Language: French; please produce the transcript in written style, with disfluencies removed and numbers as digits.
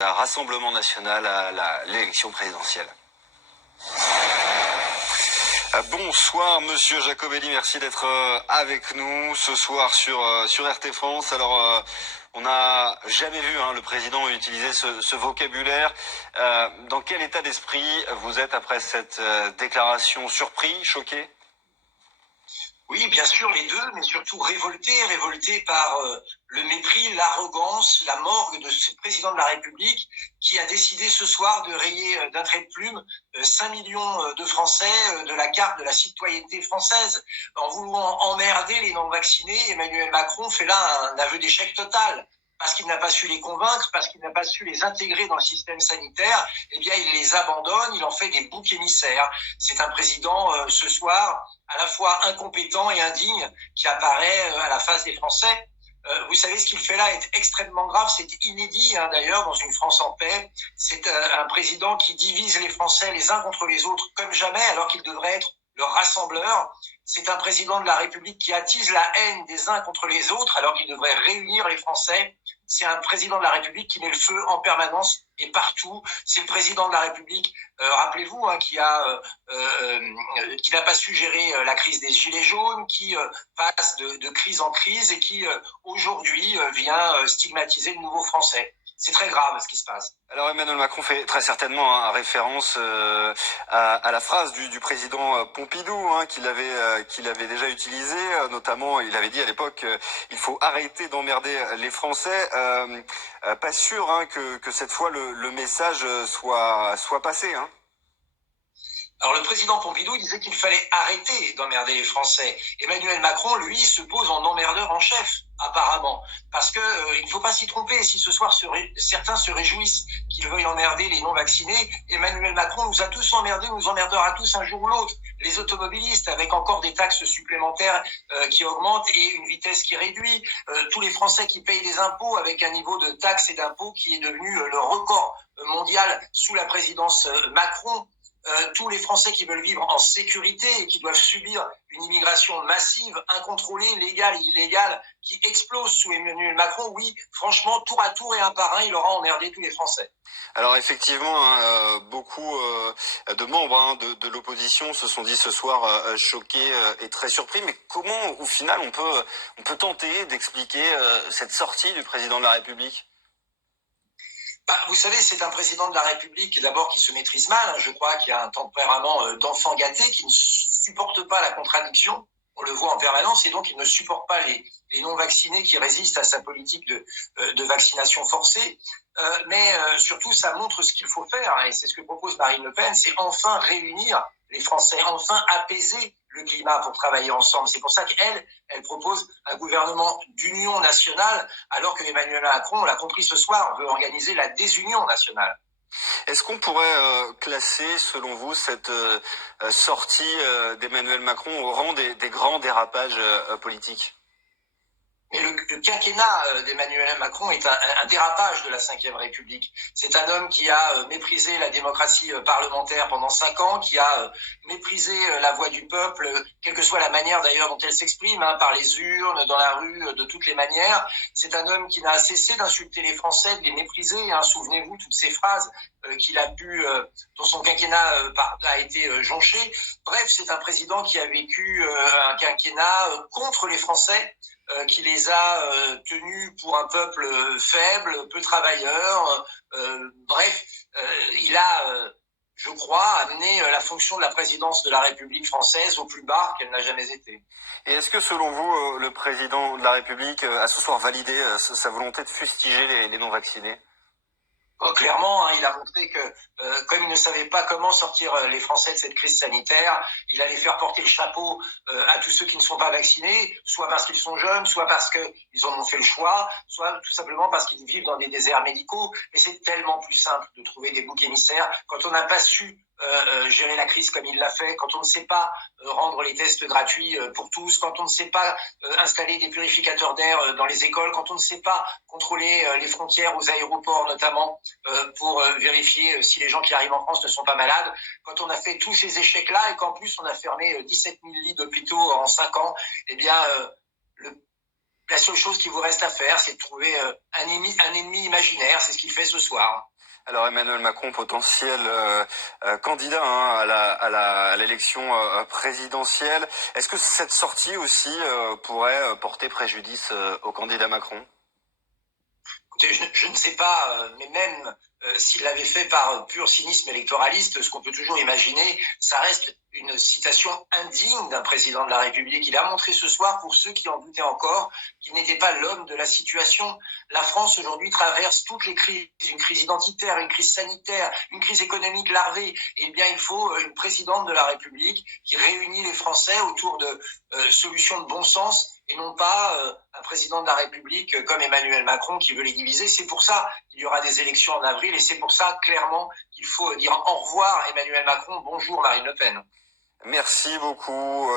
Un Rassemblement national à l'élection présidentielle. Bonsoir Monsieur Jacobelli, merci d'être avec nous ce soir sur RT France. Alors on n'a jamais vu le président utiliser ce vocabulaire. Dans quel état d'esprit vous êtes après cette déclaration? Surpris, choqué? Oui, bien sûr, les deux, mais surtout révolté par le mépris, l'arrogance, la morgue de ce président de la République qui a décidé ce soir de rayer d'un trait de plume 5 millions de Français de la carte de la citoyenneté française. En voulant emmerder les non-vaccinés, Emmanuel Macron fait là un aveu d'échec total. Parce qu'il n'a pas su les convaincre, parce qu'il n'a pas su les intégrer dans le système sanitaire, eh bien, il les abandonne, il en fait des boucs émissaires. C'est un président, ce soir, à la fois incompétent et indigne, qui apparaît à la face des Français. Vous savez, ce qu'il fait là est extrêmement grave, c'est inédit d'ailleurs dans une France en paix. C'est un président qui divise les Français les uns contre les autres comme jamais, alors qu'il devrait être leur rassembleur. C'est un président de la République qui attise la haine des uns contre les autres, alors qu'il devrait réunir les Français. C'est un président de la République qui met le feu en permanence et partout. C'est le président de la République, rappelez-vous, qui n'a pas su gérer la crise des Gilets jaunes, qui passe de crise en crise et qui aujourd'hui vient stigmatiser le nouveau Français. C'est très grave ce qui se passe. Alors Emmanuel Macron fait très certainement référence à la phrase du président Pompidou qu'il avait déjà utilisée, notamment il avait dit à l'époque il faut arrêter d'emmerder les Français. Pas sûr que cette fois le message soit passé. Alors le président Pompidou disait qu'il fallait arrêter d'emmerder les Français. Emmanuel Macron, lui, se pose en emmerdeur en chef, apparemment. Parce que il ne faut pas s'y tromper. Si ce soir certains se réjouissent qu'ils veuillent emmerder les non-vaccinés, Emmanuel Macron nous a tous emmerdés, nous emmerdera tous un jour ou l'autre. Les automobilistes, avec encore des taxes supplémentaires qui augmentent et une vitesse qui réduit. Tous les Français qui payent des impôts avec un niveau de taxes et d'impôts qui est devenu le record mondial sous la présidence Macron. Tous les Français qui veulent vivre en sécurité et qui doivent subir une immigration massive, incontrôlée, légale et illégale, qui explose sous Emmanuel Macron, oui, franchement, tour à tour et un par un, il aura emmerdé tous les Français. Alors effectivement, beaucoup de membres de l'opposition se sont dit ce soir choqués et très surpris. Mais comment, au final, on peut tenter d'expliquer cette sortie du président de la République? Vous savez, c'est un président de la République d'abord qui se maîtrise mal. Je crois qu'il a un tempérament d'enfant gâté qui ne supporte pas la contradiction. On le voit en permanence et donc il ne supporte pas les non-vaccinés qui résistent à sa politique de vaccination forcée. Mais surtout, ça montre ce qu'il faut faire et c'est ce que propose Marine Le Pen, c'est enfin réunir les Français, enfin apaiser le climat pour travailler ensemble. C'est pour ça elle propose un gouvernement d'union nationale, alors que Emmanuel Macron, on l'a compris ce soir, veut organiser la désunion nationale. Est-ce qu'on pourrait classer, selon vous, cette sortie d'Emmanuel Macron au rang des grands dérapages politiques? Mais le quinquennat d'Emmanuel Macron est un dérapage de la Ve République. C'est un homme qui a méprisé la démocratie parlementaire pendant 5 ans, qui a méprisé la voix du peuple, quelle que soit la manière d'ailleurs dont elle s'exprime, par les urnes, dans la rue, de toutes les manières. C'est un homme qui n'a cessé d'insulter les Français, de les mépriser. Souvenez-vous toutes ces phrases qu'il a pu, dont son quinquennat a été jonché. Bref, c'est un président qui a vécu un quinquennat contre les Français, qui les a tenus pour un peuple faible, peu travailleur. Bref, il a, je crois, amené la fonction de la présidence de la République française au plus bas qu'elle n'a jamais été. Et est-ce que, selon vous, le président de la République a ce soir validé sa volonté de fustiger les non-vaccinés? Clairement, il a montré que, comme il ne savait pas comment sortir les Français de cette crise sanitaire, il allait faire porter le chapeau à tous ceux qui ne sont pas vaccinés, soit parce qu'ils sont jeunes, soit parce qu'ils en ont fait le choix, soit tout simplement parce qu'ils vivent dans des déserts médicaux. Mais c'est tellement plus simple de trouver des boucs émissaires quand on n'a pas su gérer la crise comme il l'a fait, quand on ne sait pas rendre les tests gratuits pour tous, quand on ne sait pas installer des purificateurs d'air dans les écoles, quand on ne sait pas contrôler les frontières aux aéroports notamment pour vérifier si les gens qui arrivent en France ne sont pas malades, quand on a fait tous ces échecs-là et qu'en plus on a fermé 17 000 lits d'hôpitaux en 5 ans, eh bien La seule chose qui vous reste à faire, c'est de trouver un ennemi imaginaire. C'est ce qu'il fait ce soir. Alors Emmanuel Macron, potentiel candidat à l'élection présidentielle. Est-ce que cette sortie aussi pourrait porter préjudice au candidat Macron? Écoutez, je ne sais pas, mais même s'il l'avait fait par pur cynisme électoraliste, ce qu'on peut toujours imaginer, ça reste une citation indigne d'un président de la République. Il a montré ce soir, pour ceux qui en doutaient encore, qu'il n'était pas l'homme de la situation. La France aujourd'hui traverse toutes les crises, une crise identitaire, une crise sanitaire, une crise économique larvée. Eh bien, il faut une présidente de la République qui réunit les Français autour de solutions de bon sens et non pas un président de la République comme Emmanuel Macron qui veut les diviser. C'est pour ça qu'il y aura des élections en avril et c'est pour ça, clairement, qu'il faut dire au revoir à Emmanuel Macron, bonjour Marine Le Pen. Merci beaucoup.